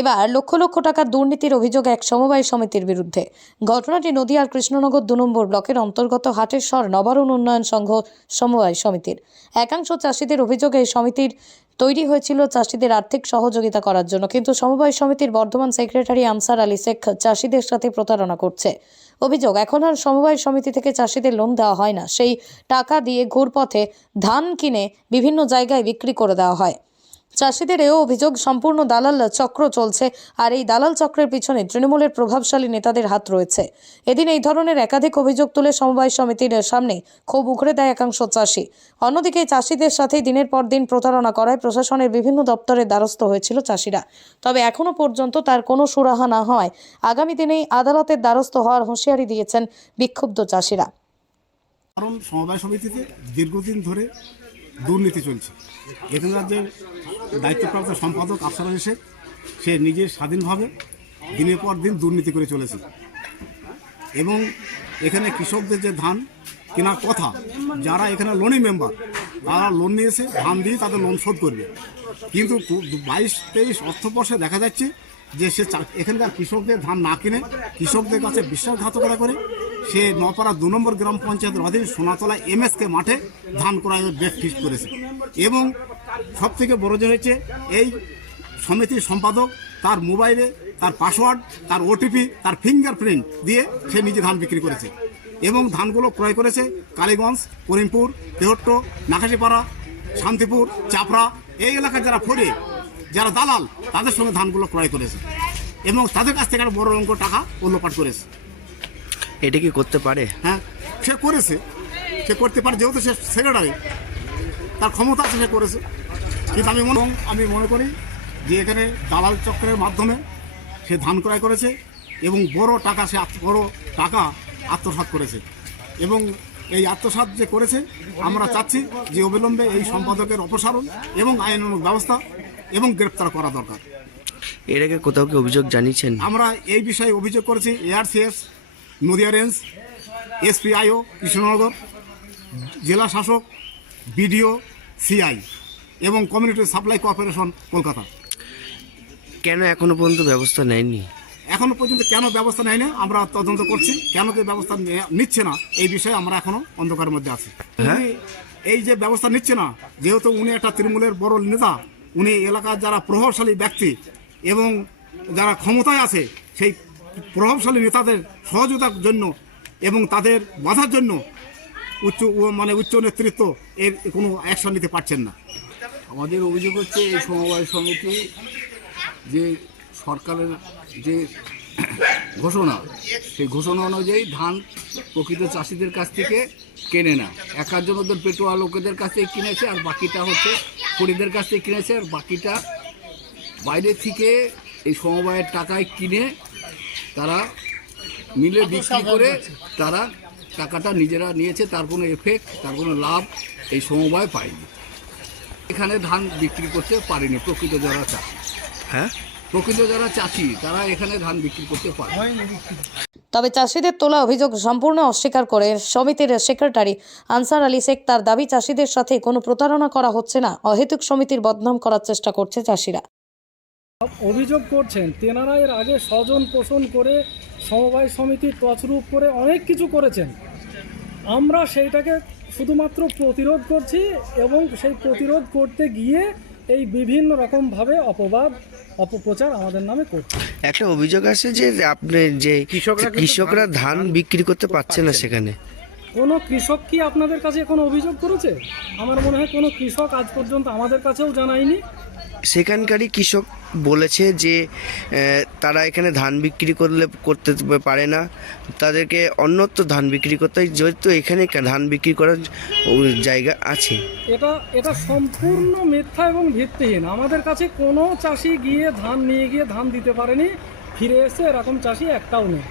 এবার লক্ষ লক্ষ টাকার দুর্নীতির অভিযোগ এক সমবায় সমিতির বিরুদ্ধে। ঘটনাটি নদিয়ার কৃষ্ণনগর দু নম্বর ব্লকের অন্তর্গত হাটেশ্বর নবারুণ উন্নয়ন সংঘ সমবায় সমিতির। একাংশ চাষিদের অভিযোগে এই সমিতির তৈরি হয়েছিল চাষিদের আর্থিক সহযোগিতা করার জন্য, কিন্তু সমবায় সমিতির বর্ধমান সেক্রেটারি আনসার আলী শেখ চাষিদের সাথে প্রতারণা করছে। অভিযোগ, এখন আর সমবায় সমিতি থেকে চাষিদের লোন দেওয়া হয় না। সেই টাকা দিয়ে ঘুরপথে ধান কিনে বিভিন্ন জায়গায় বিক্রি করে দেওয়া হয়। চাষিদের এও অভিযোগ, সম্পূর্ণ দালাল চক্র চলছে আর এই দালাল চক্রের পিছনে তৃণমূলের প্রভাবশালী নেতাদের হাত রয়েছে। এদিন এই ধরনের একাধিক অভিযোগ তুলে সমবায় সমিতির সামনে ক্ষোভ উগড়ে দেয় একাংশ চাষি। অন্যদিকে চাষিদের সাথে দিনের পর দিন প্রতারণা করায় প্রশাসনের বিভিন্ন দপ্তরের দ্বারস্থ হয়েছিল চাষিরা। তবে এখনও পর্যন্ত তার কোনো সুরাহা না হওয়ায় আগামী দিনেই আদালতের দ্বারস্থ হওয়ার হুঁশিয়ারি দিয়েছেন বিক্ষুব্ধ চাষিরা। কারণ সমবায় সমিতিতে দীর্ঘদিন ধরে দুর্নীতি চলছে। এখানকার যে দায়িত্বপ্রাপ্ত সম্পাদক আফসার এসে, সে নিজে স্বাধীনভাবে দিনের পর দিন দুর্নীতি করে চলেছে। এবং এখানে কৃষকদের যে ধান কেনার কথা, যারা এখানে লোনই মেম্বার তারা লোন নিয়েছে, ধান দিয়ে তাদের লোন শোধ করবে। কিন্তু বাইশ তেইশ অর্থবর্ষে দেখা যাচ্ছে যে সে এখানকার কৃষকদের ধান না কিনে কৃষকদের কাছে বিশ্বাসঘাতকতা করে, সে নপাড়া দু নম্বর গ্রাম পঞ্চায়েতের অধীন সোনাতলা এমএসকে মাঠে ধান ক্রয়ের ডেট ফিক্স করেছে। এবং সব থেকে বড় যে হয়েছে, এই সমিতির সম্পাদক তার মোবাইলে তার পাসওয়ার্ড, তার ওটিপি, তার ফিঙ্গারপ্রিন্ট দিয়ে সে নিজে ধান বিক্রি করেছে। এবং ধানগুলো ক্রয় করেছে কালীগঞ্জ, করিমপুর, তেহট্ট, নাকাশিপাড়া, শান্তিপুর, চাপড়া, এই এলাকার যারা ফরে যারা দালাল তাদের সঙ্গে ধানগুলো ক্রয় করেছে এবং তাদের কাছ থেকে একটা বড় অঙ্ক টাকা লোপাট করেছে। এটা কি করতে পারে? হ্যাঁ সে করেছে। সে করতে পারে যেহেতু সে সেক্রেটারি তার ক্ষমতা আছে সে করেছে। কিন্তু আমি মনে আমি মনে করি যে এখানে দালাল চক্রের মাধ্যমে সে ধান ক্রয় করেছে এবং বড় টাকা সে বড় টাকা আত্মসাৎ করেছে। এবং এই আত্মসাৎ যে করেছে আমরা চাচ্ছি যে অবিলম্বে এই সম্পাদকের অপসারণ এবং আইনানুগ ব্যবস্থা এবং গ্রেপ্তার করা দরকার। এর আগে কোথাও কি অভিযোগ জানিয়েছেন? আমরা এই বিষয়ে অভিযোগ করেছি ARCS Nadia range SPIO Krishnanagar জেলা শাসক বিডিও সিআই এবং কমিউনিটি সাপ্লাই কর্পোরেশন কলকাতা। কেন এখনও পর্যন্ত ব্যবস্থা নেয়নি? এখনও পর্যন্ত কেন ব্যবস্থা নেয় না আমরা তদন্ত করছি। কেন যে ব্যবস্থা নিচ্ছে না? এই বিষয়ে আমরা এখনও অন্ধকারের মধ্যে আছি। হ্যাঁ? এই যে ব্যবস্থা নিচ্ছে না যেহেতু উনি একটা তৃণমূলের বড় নেতা উনি এলাকার যারা প্রভাবশালী ব্যক্তি এবং যারা ক্ষমতায় আছে, সেই প্রভাবশালী নেতাদের সহযোগিতার জন্য এবং তাদের বাধার জন্য উচ্চ মানে উচ্চ নেতৃত্ব এর কোনো অ্যাকশন নিতে পারছেন না। আমাদের অভিযোগ হচ্ছে এই সমবায় সমিতি যে সরকারের যে ঘোষণা, সেই ঘোষণা অনুযায়ী ধান প্রকৃত চাষিদের কাছ থেকে কেনে না। এক একজন ওদের পেটোয়া লোকেদের কাছ থেকে কিনেছে আর বাকিটা হচ্ছে খরিদের কাছ থেকে কিনেছে আর বাকিটা বাইরে থেকে এই সমবায়ের টাকায় কিনে তারা মিলে বিক্রি করে তারা টাকাটা নিজেরা নিয়েছে তার কোনো এফেক্ট তার কোনো লাভ এই সমবায় পায়নি। এখানে ধান বিক্রি করতে পারেনি প্রকৃত যারা চাষি। হ্যাঁ? প্রকৃত যারা চাষি তারা এখানে ধান বিক্রি করতে পারে তবে চাষিদের তোলা অভিযোগ সম্পূর্ণ অস্বীকার করে সমিতির সেক্রেটারি আনসার আলী শেখ। তার দাবি, চাষিদের সাথে কোনো প্রতারণা করা হচ্ছে না। অহেতুক সমিতির বদনাম করার চেষ্টা করছে চাষিরা। অভিযোগ করছেন, তেনারা এর আগে স্বজন পোষণ করে সমবায় সমিতি তছরূপ করে অনেক কিছু করেছেন। আমরা সেইটাকে শুধুমাত্র প্রতিরোধ করছি এবং সেই প্রতিরোধ করতে গিয়ে এই বিভিন্ন রকমভাবে অপবাদ অপপ্রচার আমাদের নামে করছে। একটা অভিযোগ আছে যে আপনি যে কৃষকরা কৃষকরা ধান বিক্রি করতে পারছে না সেখানে। কোনো কৃষক কি আপনাদের কাছে কোনো অভিযোগ করেছে? আমার মনে হয় কোনো কৃষক আজ পর্যন্ত আমাদের কাছেও জানায়নি। সেখানকারই কৃষক বলেছে যে তারা এখানে ধান বিক্রি করলে, করতে পারে না। তাদেরকে অন্যত্র ধান বিক্রি করতে হয়, যেহেতু এখানে ধান বিক্রি করার জায়গা আছে। এটা এটা সম্পূর্ণ মিথ্যা এবং ভিত্তিহীন। আমাদের কাছে কোনো চাষি গিয়ে ধান নিয়ে গিয়ে ধান দিতে পারেনি, ফিরে এসে এরকম চাষি একটাও নেই।